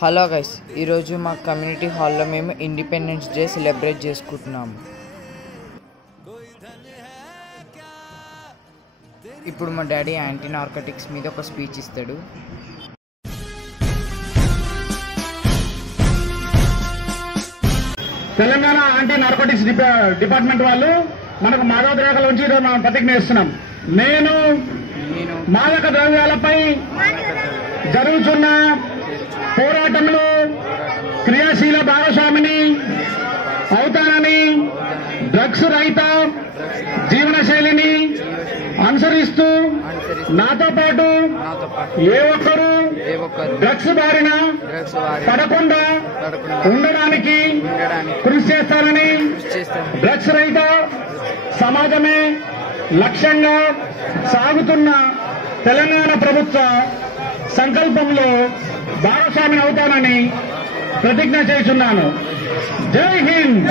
Hello guys, ఈరోజు మా community హాల్లో మేము ఇండిపెండెన్స్ డే సెలబ్రేట్ చేసుకుంటున్నాము. ఇప్పుడు మా డాడీ యాంటీ నార్కోటిక్స్ మీద ఒక స్పీచ్ ఇస్తాడు. తెలంగాణ యాంటీ నార్కోటిక్స్ డిపార్ట్మెంట్ వాళ్ళు మనకు మాదక ద్రవ్యాల నుంచి మనం ప్రతిజ్ఞ ఇస్తున్నాం. నేను మాదక ద్రవ్యాలపై జరుగుతున్న పోరాటంలో క్రియాశీల భాగస్వామిని అవుతానని, డ్రగ్స్ రహిత జీవన శైలిని అనుసరిస్తూ నాతో పాటు ఏ ఒక్కరూ డ్రగ్స్ బారిన పడకుండా ఉండడానికి కృషి చేస్తానని, డ్రగ్స్ రహిత సమాజమే లక్ష్యంగా సాగుతున్న తెలంగాణ ప్రభుత్వ సంకల్పంలో భాగస్వామిని అవుతానని ప్రతిజ్ఞ చేస్తున్నాను. జై హింద్.